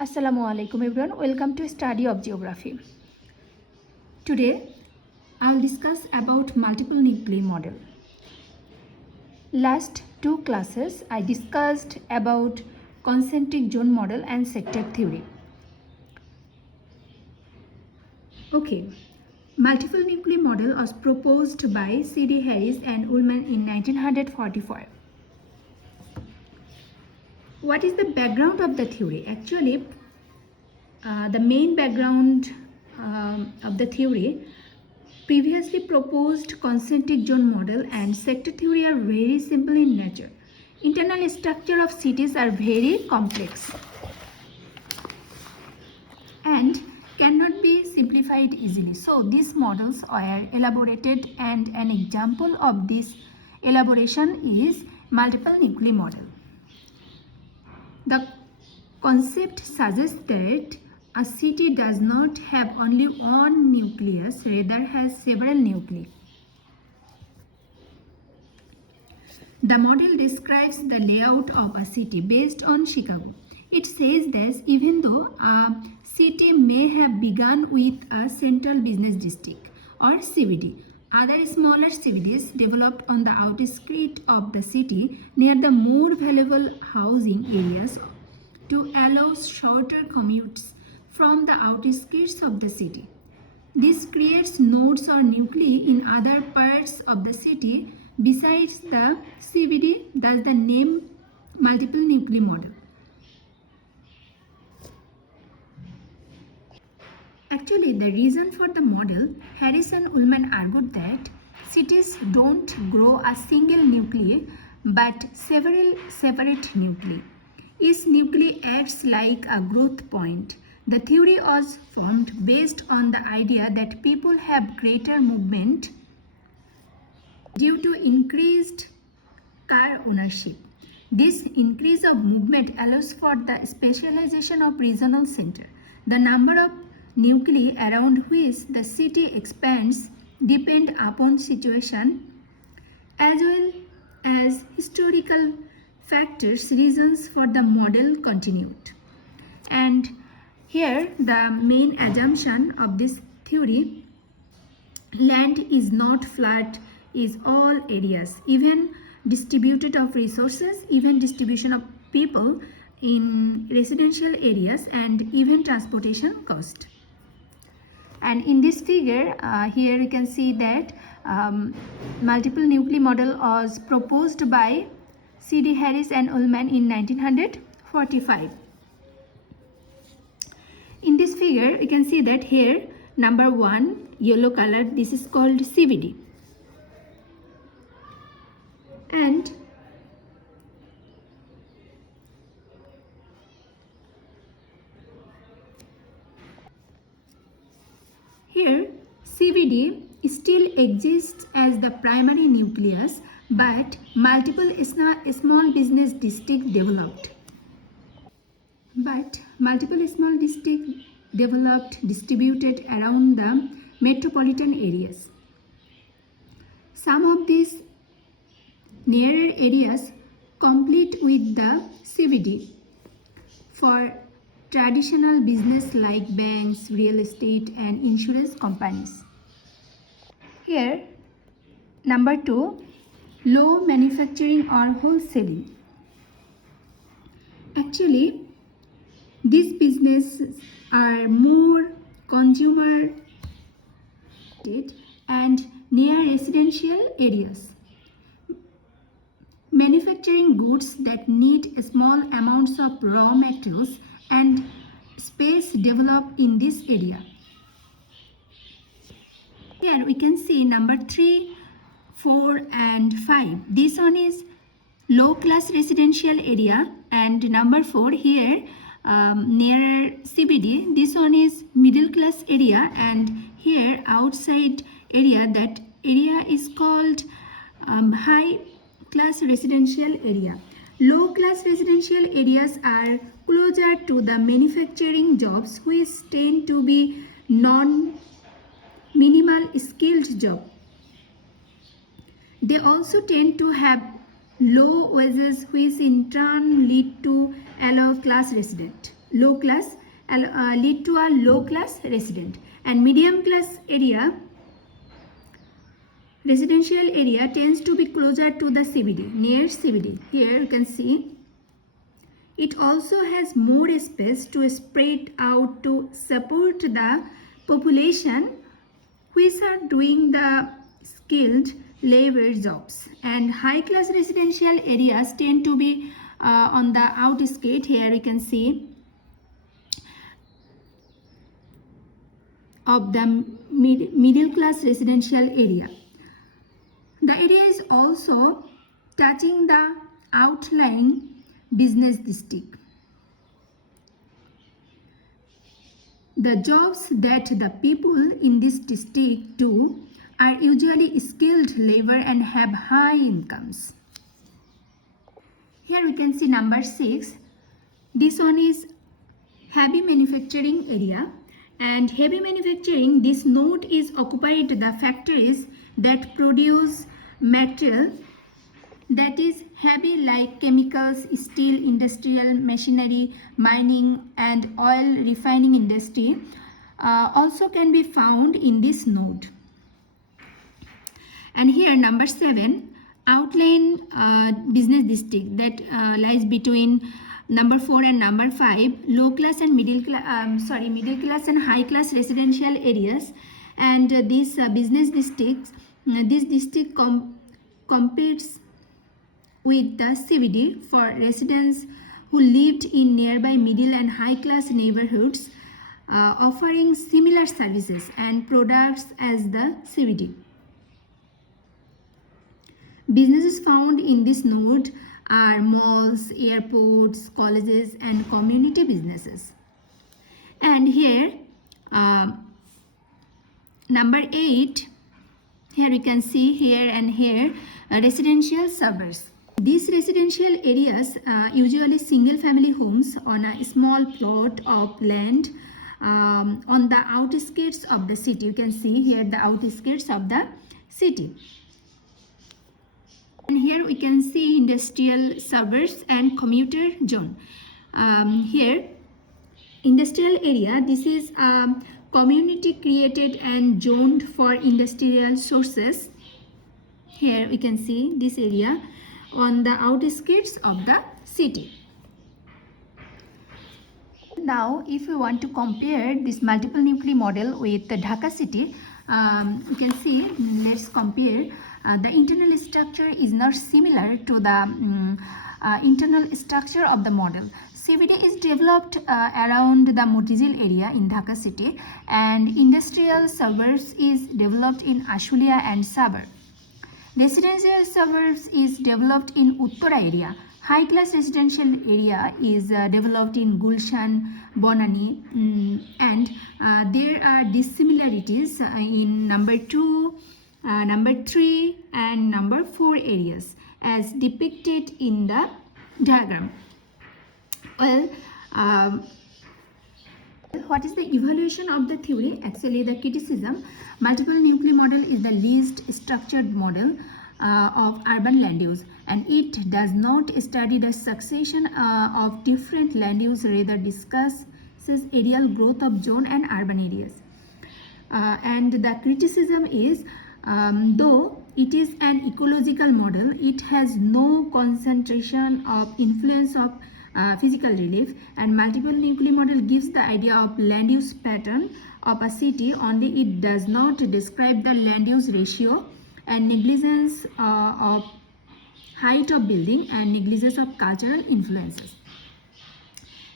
Assalamu alaikum everyone, welcome to study of geography. Today I'll discuss about multiple nuclei model. Last two classes I discussed about concentric zone model and sector theory. Okay, multiple nuclei model was proposed by C.D. Harris and Ullman in 1945. What is the background of the theory? Actually, the main background of the theory, previously proposed concentric zone model and sector theory are very simple in nature. Internal structure of cities are very complex and cannot be simplified easily. So these models are elaborated, and an example of this elaboration is multiple nuclei model. The concept suggests that a city does not have only one nucleus, rather has several nuclei. The model describes the layout of a city based on Chicago. It says that even though a city may have begun with a central business district or CBD, other smaller CBDs developed on the outskirts of the city near the more valuable housing areas to allow shorter commutes from the outskirts of the city. This creates nodes or nuclei in other parts of the city besides the CBD, thus the name multiple nuclei model. Actually, the reason for the model, Harris and Ullman argued that cities don't grow a single nuclei but several separate nuclei. Each nuclei acts like a growth point. The theory was formed based on the idea that people have greater movement due to increased car ownership. This increase of movement allows for the specialization of regional center. The number of nuclei around which the city expands depend upon situation as well as historical factors. Reasons for the model continued. And here the main assumption of this theory, land is not flat, is all areas, even distributed of resources, even distribution of people in residential areas, and even transportation cost. And in this figure, here you can see that multiple nuclei model was proposed by C.D. Harris and Ullman in 1945. In this figure, you can see that here, number 1, yellow color, this is called CBD. And here, CBD still exists as the primary nucleus, but multiple small business districts developed. Distributed around the metropolitan areas. Some of these nearer areas compete with the CBD for traditional business like banks, real estate, and insurance companies. Here, number 2, low manufacturing or wholesaling. Actually, these businesses are more consumer and near residential areas. Manufacturing goods that need small amounts of raw materials and space develop in this area. Here we can see number 3, 4 and 5. This one is low class residential area, and number 4 here near CBD, this one is middle class area, and here outside area, that area is called high class residential area. Low class residential areas are closer to the manufacturing jobs, which tend to be non-minimal skilled job. They also tend to have low wages, which in turn lead to a low class resident. low class lead to a low class resident, and medium class area residential area tends to be closer to the CBD, near CBD. Here you can see it also has more space to spread out to support the population which are doing the skilled labor jobs, and high class residential areas tend to be on the outskirts. Here you can see of the middle class residential area. The area is also touching the outlying business district. The jobs that the people in this district do are usually skilled labor and have high incomes. Here we can see number 6. This one is heavy manufacturing area, and heavy manufacturing, this node is occupied the factories that produce material that is heavy like chemicals, steel, industrial machinery, mining and oil refining industry also can be found in this node. And here number 7, outline business district that lies between number 4 and number 5, low class and middle class and high class residential areas, and these business districts, this district competes with the CBD for residents who lived in nearby middle and high class neighborhoods, offering similar services and products as the CBD. Businesses found in this node are malls, airports, colleges and community businesses. And here number 8, here we can see here and here residential suburbs. These residential areas usually single family homes on a small plot of land on the outskirts of the city. You can see here the outskirts of the city. And here we can see industrial suburbs and commuter zone. Here industrial area, this is community created and zoned for industrial sources. Here we can see this area on the outskirts of the city. Now if we want to compare this multiple nuclei model with the Dhaka city, you can see, let's compare. The internal structure is not similar to the internal structure of the model. CBD is developed around the Motizil area in Dhaka city, and industrial suburbs is developed in Ashulia and Sabar. Residential suburbs is developed in Uttara area. High class residential area is developed in Gulshan, Bonani, and there are dissimilarities in number 2, number 3 and number 4 areas as depicted in the diagram. Well, what is the evaluation of the theory? Actually, the criticism, multiple nuclei model is the least structured model of urban land use, and it does not study the succession of different land use, rather discusses areal growth of zone and urban areas. And the criticism is, though it is an ecological model, it has no concentration of influence of physical relief, and multiple nuclei model gives the idea of land use pattern of a city, only it does not describe the land use ratio and negligence of height of building and negligence of cultural influences.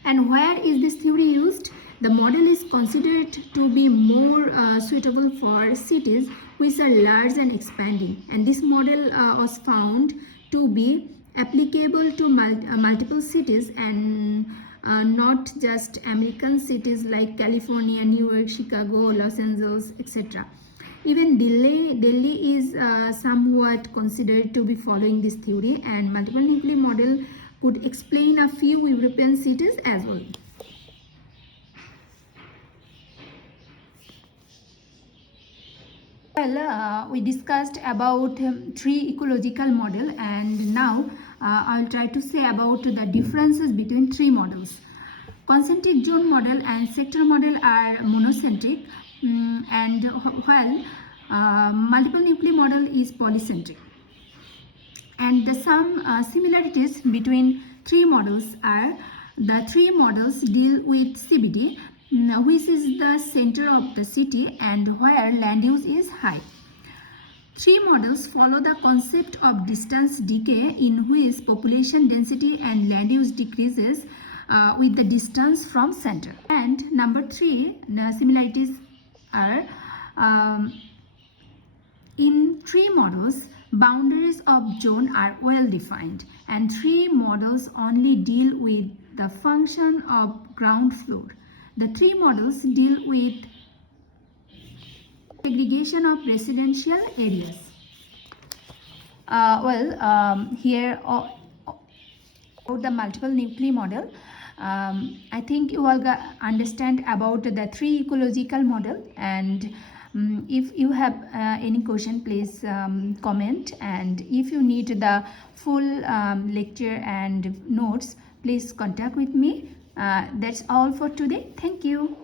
And where is this theory used? The model is considered to be more suitable for cities which are large and expanding, and this model was found to be applicable to multiple cities and not just American cities like California, New York, Chicago, Los Angeles, etc. Even Delhi is somewhat considered to be following this theory, and multiple nuclei model could explain a few European cities as well. Well, we discussed about 3 ecological model, and now I'll try to say about the differences between 3 models. Concentric zone model and sector model are monocentric, and while multiple nuclei model is polycentric. And the some similarities between three models are the three models deal with CBD, which is the center of the city and where land use is high. Three models follow the concept of distance decay, in which population density and land use decreases with the distance from center. And number three, the similarities are in three models, boundaries of zone are well defined, and three models only deal with the function of ground floor. The three models deal with segregation of residential areas. Here about the multiple nuclei model, I think you all understand about the three ecological model, and if you have any question, please comment, and if you need the full lecture and notes, please contact with me. That's all for today. Thank you.